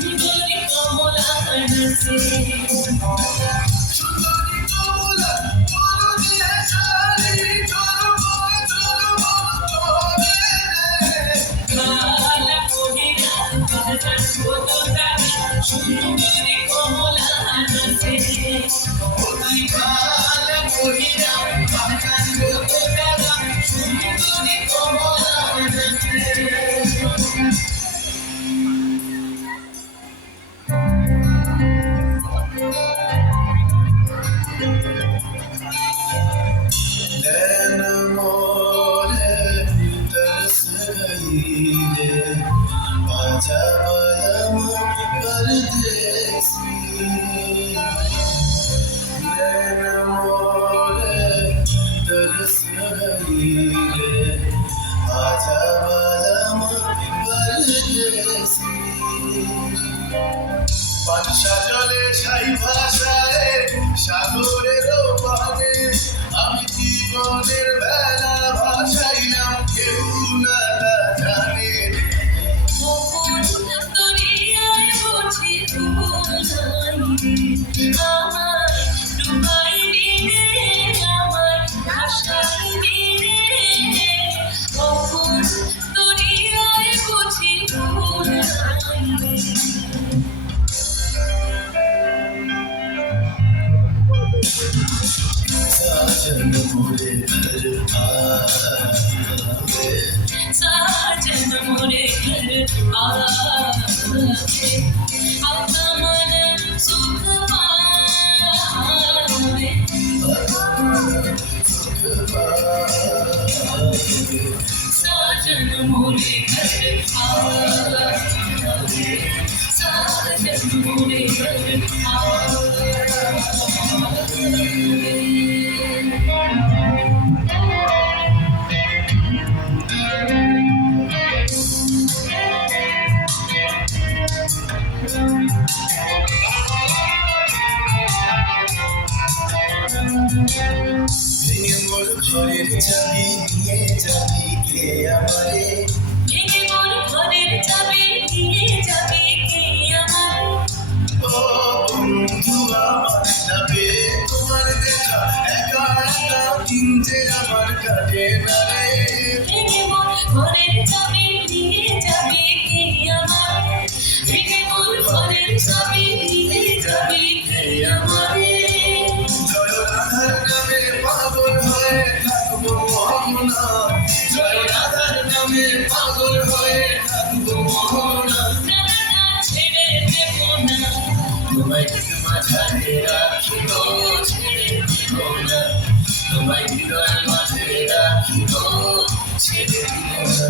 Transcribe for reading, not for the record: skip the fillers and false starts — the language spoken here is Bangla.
সুন্দরী কমলা নাচে সুন্দরী কমলা নাচে সুন্দরী কমলা নাচে জলে ছাই ভাষায় সাগরের পানে আমি জীবনের বেলা ভাসাইলাম কেউ না তা জানে আমার ডুবাই দিনে আমার ভাষাই দিনে কখন দরিয়ায় বুঝি ভুল साजन मोरे घर आवे साजन मोरे घर आवे आत्मन सुख पावे साजन मोरे घर आवे साजन मोरे घर आवे মোর ঘরের চাবি নিয়ে যাবি কে আমারে ভেঙে মোর ঘরের চাবি নিয়ে যাবি কে আমারে ও বন্ধু আমার যাবে তোমার দেখা একা একা দিন যে আমার কাটে না রে ভেঙে মোর ঘরের চাবি নিয়ে যাবি কে আমারে ভেঙে মোর ঘরের চাবি নিয়ে যাবি কে আমারে জয় রাধার নামে পাগল হয়ে থাকবো মোহনা জয় রাধার নামে পাগল হয়ে থাকবো মোহনা না না ছেড়ে দেব না তোমায় মাঝে রাখিব ছেড়ে দিব না তোমায় হৃদয় মাঝে রাখিব ছেড়ে দিব না